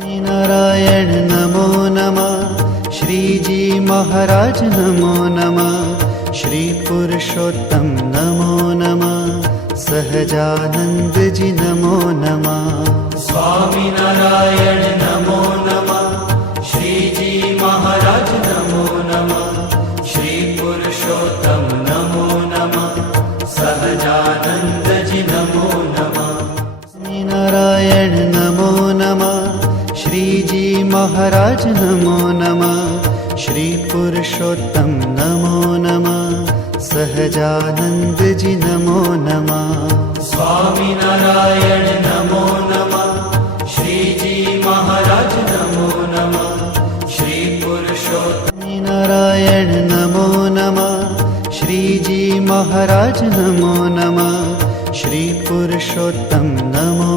नारायण नमो नमः। श्रीजी महाराज नमो नमः। श्री पुरुषोत्तम नमो नमः। सहजानंद जी नमो नमः। स्वामी नारायण नमो नमः। श्रीजी महाराज नमो नमः। श्री पुरुषोत्तम नमो नमः। सहजानंद जी नमो नमः। नारायण नमो नमः। श्रीजी महाराज नमो नमः। श्री पुरुषोत्तम नमो नमः। सहजानंद जी नमो नमः। स्वामी नारायण नमो नमः। श्रीजी महाराज नमो नमः। श्री पुरुषोत्तम नारायण नमो नमः। श्रीजी महाराज नमो नमः। श्री पुरुषोत्तम नमो